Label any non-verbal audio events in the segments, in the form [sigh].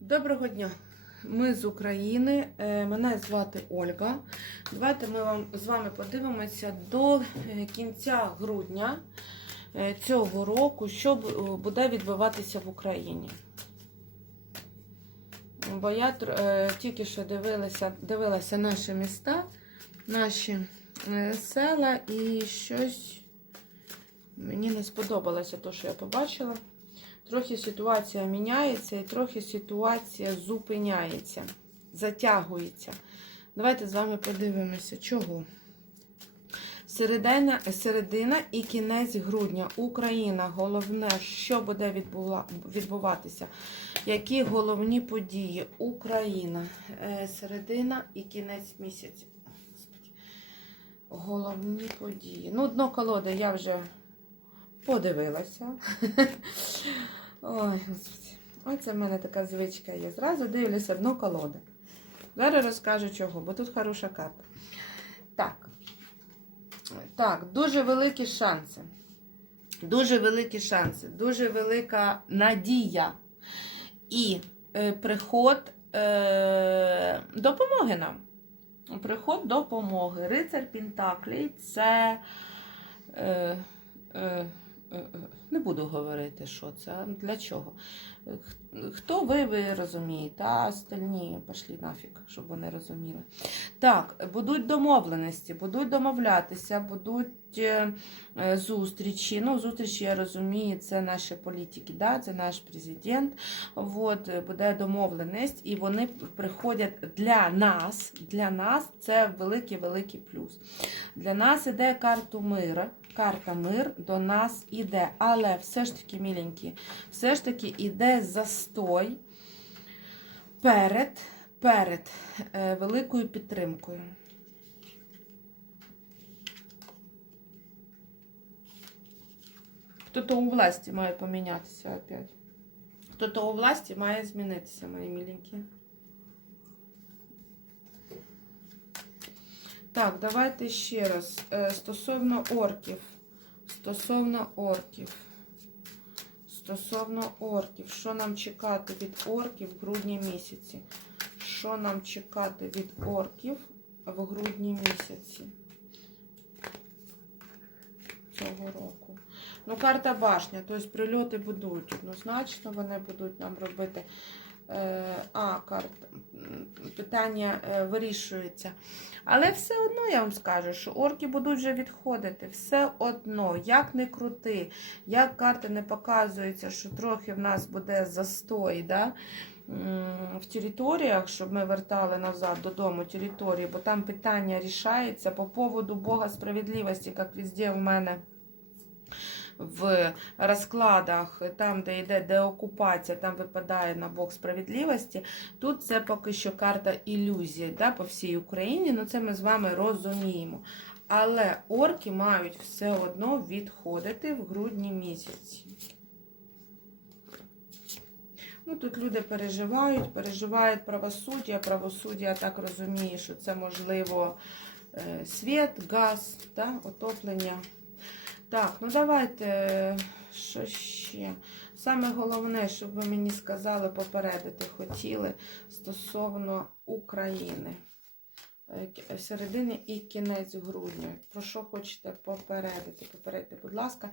Доброго дня! Ми з України. Е, Мене звати Ольга. Давайте ми вам з вами подивимося до е, кінця грудня е, цього року, що буде відбуватися в Україні. Бо я тільки що дивилася, дивилася наші міста, наші села, і щось мені не сподобалося те, що я побачила. Трохи ситуація міняється і трохи ситуація зупиняється, затягується. Давайте з вами подивимося, чого. Середина, середина і кінець грудня. Україна. Головне, що буде відбуватися. Які головні події? Україна. Е, Середина і кінець місяця. Головні події. Ну, дно колоди я вже подивилася. [laughs] Ой, господи. Оце в мене така звичка є. Зразу дивлюся дно колоди. Зараз розкажу чого, бо тут хороша карта. Так. Так, дуже великі шанси. Дуже великі шанси, дуже велика надія. І е, приход е, допомоги нам. Приход допомоги. Рицар Пентаклей це. Е, е, не буду говорити, що це. Для чого? Хто ви, ви розумієте, а остальні пішли нафіг, щоб вони розуміли. Так, будуть домовленості, будуть домовлятися, будуть е, е, зустрічі. Ну, зустрічі, я розумію, це наші політики, да? це наш президент. От, е, буде домовленість, і вони приходять для нас. Для нас це великий-великий плюс. Для нас іде карта мира. Карта мир до нас іде. Але все ж таки, міленькі, все ж таки іде застой перед, перед е, великою підтримкою. Хто-то у власті має помінятися опять. Хто-то у власті має змінитися, мої міленькі. Так, давайте ще раз. Е, Стосовно орків. Стосовно орків. Стосовно орків. Що нам чекати від орків в грудні місяці? Що нам чекати від орків в грудні місяці цього року? Ну, карта башня, тобто прильоти будуть. Однозначно вони будуть нам робити. Е, а, карта. м, Питання е, вирішується. Але все одно я вам скажу, що орки будуть вже відходити. Все одно, як не крути, як карти не показуються, що трохи в нас буде застой да? в територіях, щоб ми вертали назад додому території, бо там питання рішається по поводу Бога справедливості, як везде в мене в розкладах, там, де йде деокупація, там випадає на Бог справедливості. Тут це поки що карта ілюзії да, по всій Україні, ну це ми з вами розуміємо. Але орки мають все одно відходити в грудні місяці. Ну, Тут люди переживають, переживають правосуддя. Правосуддя, так розумію, що це можливо е, світ, газ, да, отоплення. Так, ну давайте, е, що ще? Саме головне, щоб ви мені сказали, попередити хотіли стосовно України. Е, Середини і кінець грудня. Про що хочете попередити? Попередьте, будь ласка.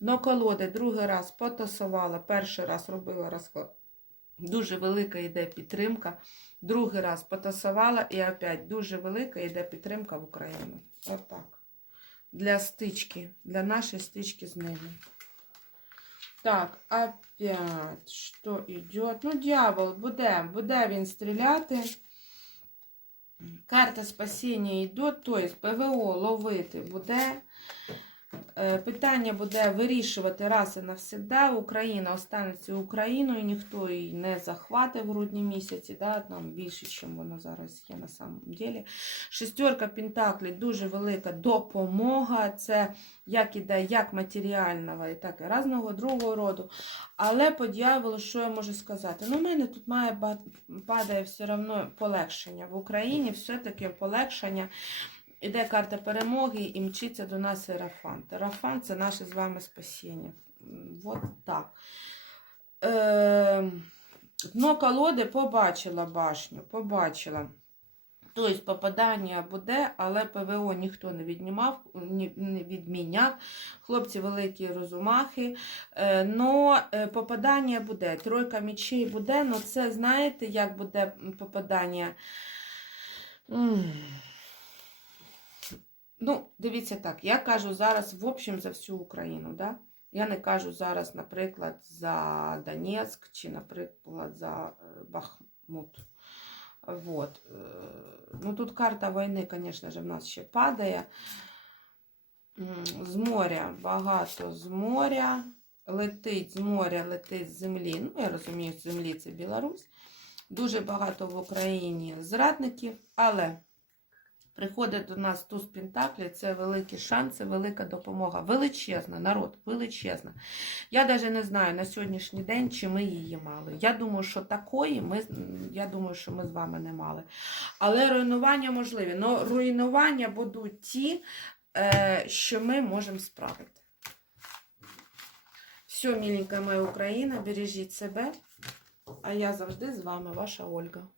Но колоди другий раз потасувала, перший раз робила розклад. Дуже велика йде підтримка. Другий раз потасувала і опять дуже велика йде підтримка в Україну. Отак для стычки, для нашей стычки с ними. Так, опять, что идет? Ну, дьявол, буде, буде він стріляти. Карта спасіння йде, тобто ПВО ловити буде. Е, Питання буде вирішувати раз і навсегда. Україна останеться Україною, ніхто її не захватить в грудні місяці. Да? Там більше, ніж воно зараз є на самом деле. Шестерка Пентаклів дуже велика допомога. Це як іде як матеріального, і так і різного другого роду. Але по дьяволу, що я можу сказати? Ну, в мене тут має падає все одно полегшення. В Україні все-таки полегшення. Іде карта перемоги і мчиться до нас Ерафан. Ерафан це наше з вами спасіння. М, Вот так. Е, Дно колоди побачила башню, побачила. Тобто попадання буде, але ПВО ніхто не віднімав, не відміняв. Хлопці великі розумахи. Е, Но е, попадання буде. Тройка мічей буде, але це знаєте, як буде попадання. Дивіться так, я кажу зараз в общем за всю Україну. Да? Я не кажу зараз, наприклад, за Донецьк чи, наприклад, за е, Бахмут. Вот. е, Ну, тут карта війни, звісно ж, в нас ще падає. З моря, багато з моря. Летить з моря, летить з землі. Ну, я розумію, з землі це Білорусь. Дуже багато в Україні зрадників, але приходить до нас туз Пентаклі, це великі шанси, велика допомога. Величезна, народ, величезна. Я навіть не знаю на сьогоднішній день, чи ми її мали. Я думаю, що такої ми, я думаю, що ми з вами не мали. Але руйнування можливі. Але руйнування будуть ті, е, що ми можемо справити. Все, міленька моя Україна, бережіть себе. А я завжди з вами, ваша Ольга.